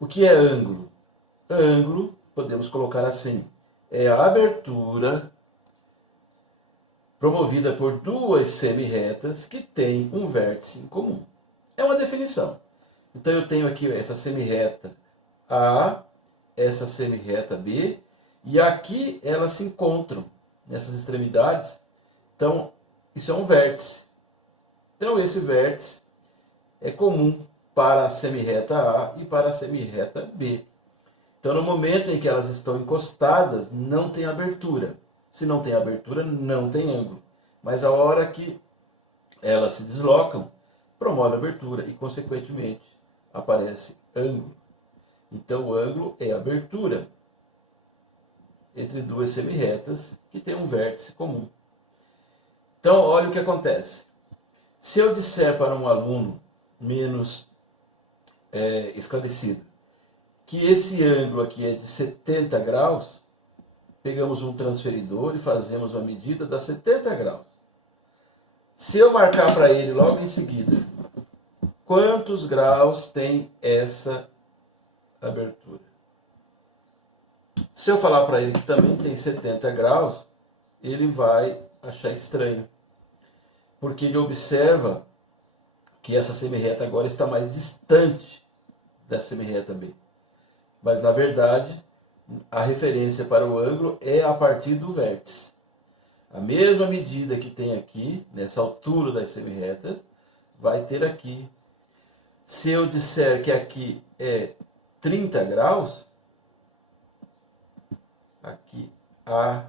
O que é ângulo? Ângulo, podemos colocar assim, é a abertura promovida por duas semi-retas que têm um vértice em comum. É uma definição. Então eu tenho aqui essa semi-reta A, essa semi-reta B, e aqui elas se encontram nessas extremidades. Então isso é um vértice. Então esse vértice é comum para a semi-reta A e para a semi-reta B. Então no momento em que elas estão encostadas, não tem abertura. Se não tem abertura, não tem ângulo. Mas a hora que elas se deslocam, promove abertura e, consequentemente, aparece ângulo. Então, o ângulo é a abertura entre duas semi-retas que têm um vértice comum. Então, olha o que acontece. Se eu disser para um aluno menos esclarecido que esse ângulo aqui é de 70 graus, pegamos um transferidor e fazemos uma medida das 70 graus. Se eu marcar para ele logo em seguida quantos graus tem essa abertura, se eu falar para ele que também tem 70 graus, ele vai achar estranho, porque ele observa que essa semi-reta agora está mais distante da semi-reta B. Mas, na verdade, a referência para o ângulo é a partir do vértice. A mesma medida que tem aqui, nessa altura das semi-retas, vai ter aqui. Se eu disser que aqui é 30 graus, aqui A,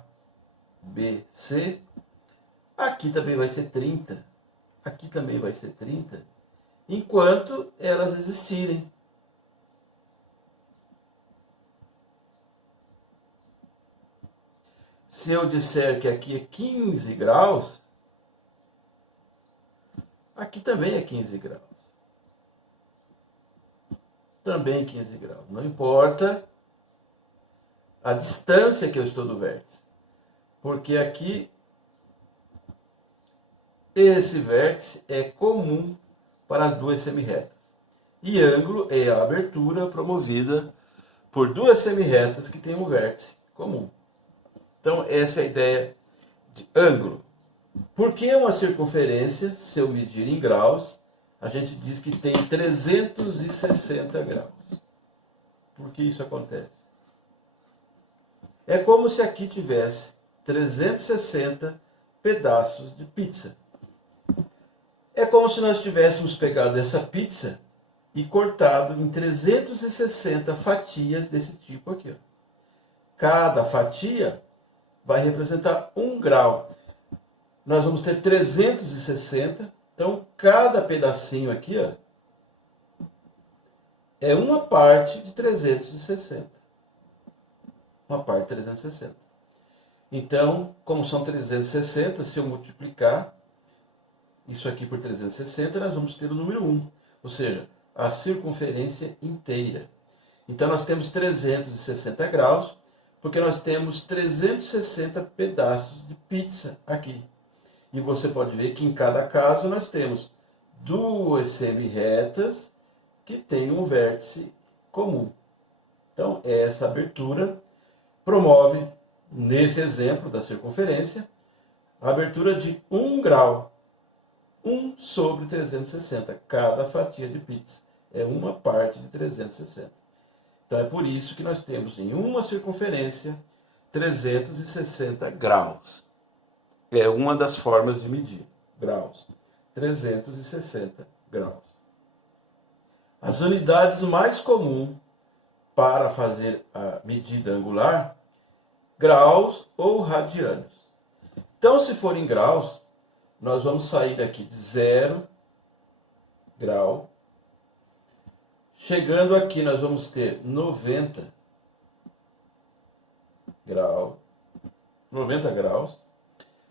B, C, aqui também vai ser 30, aqui também vai ser 30, enquanto elas existirem. Se eu disser que aqui é 15 graus, aqui também é 15 graus. Também 15 graus. Não importa a distância que eu estou do vértice. Porque aqui, esse vértice é comum para as duas semi-retas. E ângulo é a abertura promovida por duas semi-retas que têm um vértice comum. Então, essa é a ideia de ângulo. Por que uma circunferência, se eu medir em graus, a gente diz que tem 360 graus? Por que isso acontece? É como se aqui tivesse 360 pedaços de pizza. É como se nós tivéssemos pegado essa pizza e cortado em 360 fatias desse tipo aqui. Cada fatia vai representar 1 grau. Nós vamos ter 360, então cada pedacinho aqui é uma parte de 360. Uma parte de 360. Então, como são 360, se eu multiplicar isso aqui por 360, nós vamos ter o número 1, ou seja, a circunferência inteira. Então, nós temos 360 graus, porque nós temos 360 pedaços de pizza aqui. E você pode ver que em cada caso nós temos duas semi-retas que têm um vértice comum. Então, essa abertura promove, nesse exemplo da circunferência, a abertura de 1 grau. 1 sobre 360. Cada fatia de pizza é uma parte de 360. Então é por isso que nós temos em uma circunferência 360 graus. É uma das formas de medir graus. 360 graus. As unidades mais comuns para fazer a medida angular, graus ou radianos. Então, se for em graus, nós vamos sair daqui de 0 grau. Chegando aqui, nós vamos ter 90 graus.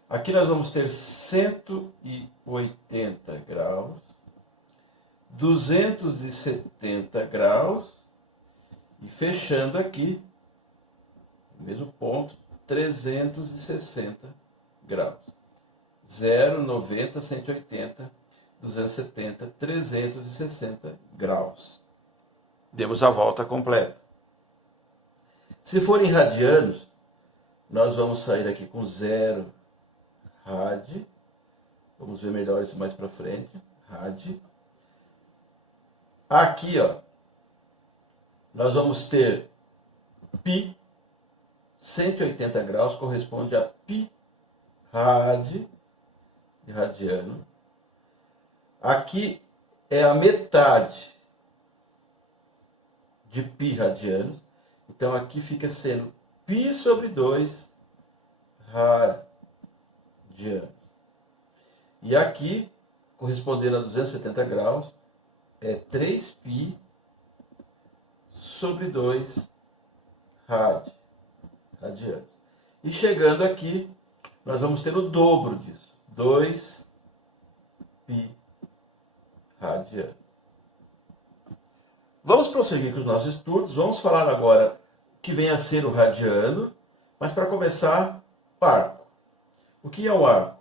Aqui nós vamos ter 180 graus, 270 graus e fechando aqui, no mesmo ponto, 360 graus. 0, 90, 180, 270, 360 graus. demos a volta completa. Se for em radianos, nós vamos sair aqui com 0 rad. Vamos ver melhor isso mais para frente. Rad. Aqui, ó, nós vamos ter π, 180 graus, corresponde a π rad de radiano. Aqui é a metade de π radianos. Então aqui fica sendo π sobre 2 radianos. E aqui, correspondendo a 270 graus, é 3π sobre 2 radianos. E chegando aqui, nós vamos ter o dobro disso, 2π radianos. Vamos prosseguir com os nossos estudos. Vamos falar agora o que vem a ser o radiano, mas para começar, o arco. O que é o arco?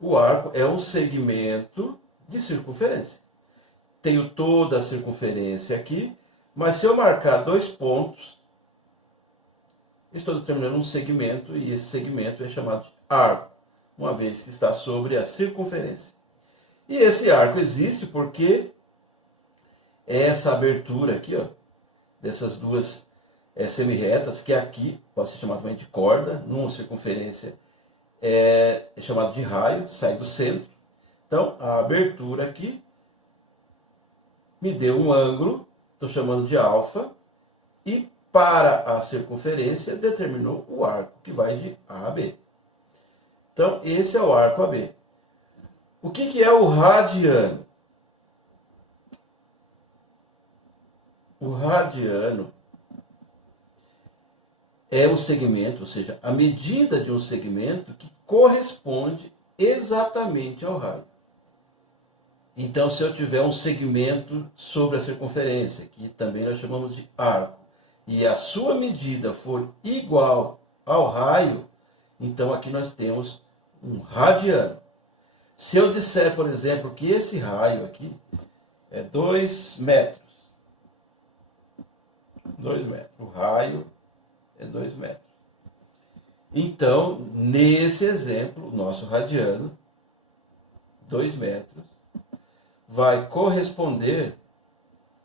O arco é um segmento de circunferência. Tenho toda a circunferência aqui, mas se eu marcar 2 pontos, estou determinando um segmento, e esse segmento é chamado de arco, uma vez que está sobre a circunferência. E esse arco existe porque essa abertura aqui, ó, dessas duas semi-retas, que aqui pode ser chamado também de corda, numa circunferência é chamado de raio, sai do centro. Então, a abertura aqui me deu um ângulo, estou chamando de alfa, e para a circunferência determinou o arco, que vai de A a B. Então, esse é o arco AB. O que é o radiano? O radiano é o segmento, ou seja, a medida de um segmento que corresponde exatamente ao raio. Então, se eu tiver um segmento sobre a circunferência, que também nós chamamos de arco, e a sua medida for igual ao raio, então aqui nós temos um radiano. Se eu disser, por exemplo, que esse raio aqui é 2 metros, 2 metros, o raio é 2 metros. Então, nesse exemplo, o nosso radiano, 2 metros, vai corresponder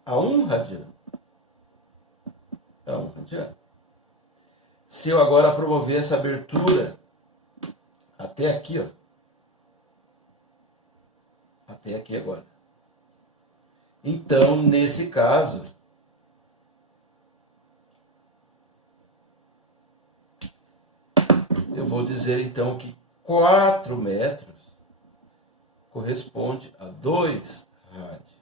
a 1 radiano. A 1 radiano. Se eu agora promover essa abertura até aqui, ó, até aqui agora. Então, nesse caso, eu vou dizer então que 4 metros corresponde a 2 rádios.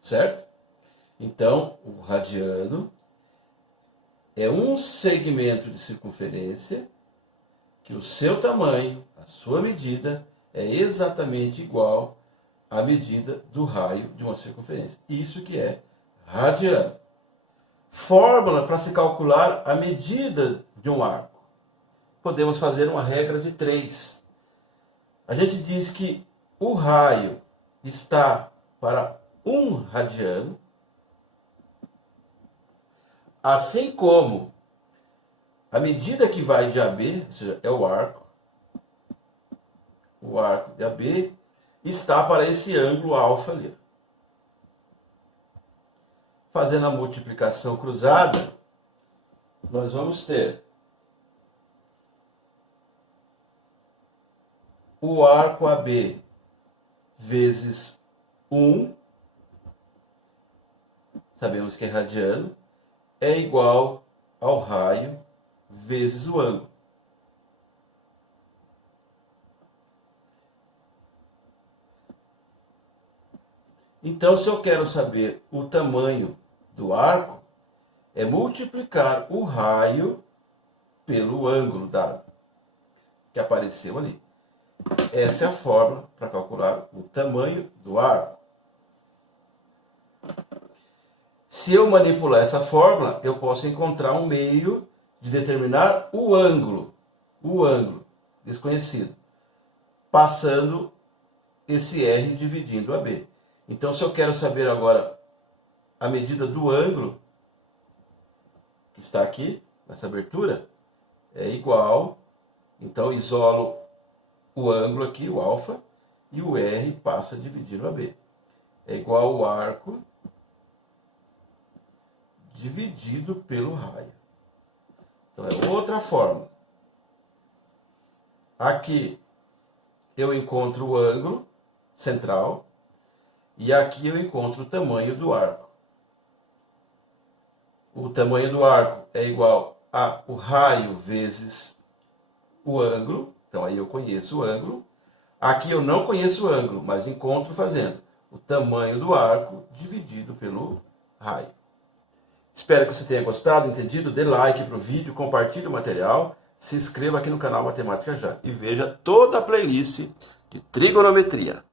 Certo? Então, o radiano é um segmento de circunferência que o seu tamanho, a sua medida, é exatamente igual à medida do raio de uma circunferência. Isso que é radiano. Fórmula para se calcular a medida de um arco. Podemos fazer uma regra de 3. A gente diz que o raio está para 1 radiano, assim como a medida que vai de AB, ou seja, é o arco de AB, está para esse ângulo alfa ali. Fazendo a multiplicação cruzada, nós vamos ter o arco AB vezes 1, sabemos que é radiano, é igual ao raio vezes o ângulo. Então, se eu quero saber o tamanho do arco, é multiplicar o raio pelo ângulo dado, que apareceu ali. Essa é a fórmula para calcular o tamanho do arco. Se eu manipular essa fórmula, eu posso encontrar um meio de determinar o ângulo desconhecido, passando esse R dividindo a B. Então, se eu quero saber agora a medida do ângulo que está aqui, nessa abertura, é igual, então isolo o ângulo aqui, o alfa, e o R passa a dividir o AB. É igual ao arco dividido pelo raio. Então é outra forma. Aqui eu encontro o ângulo central e aqui eu encontro o tamanho do arco. O tamanho do arco é igual ao raio vezes o ângulo. Então aí eu conheço o ângulo. Aqui eu não conheço o ângulo, mas encontro fazendo o tamanho do arco dividido pelo raio. Espero que você tenha gostado, entendido. Dê like para o vídeo, compartilhe o material, se inscreva aqui no canal Matemática Já e veja toda a playlist de trigonometria.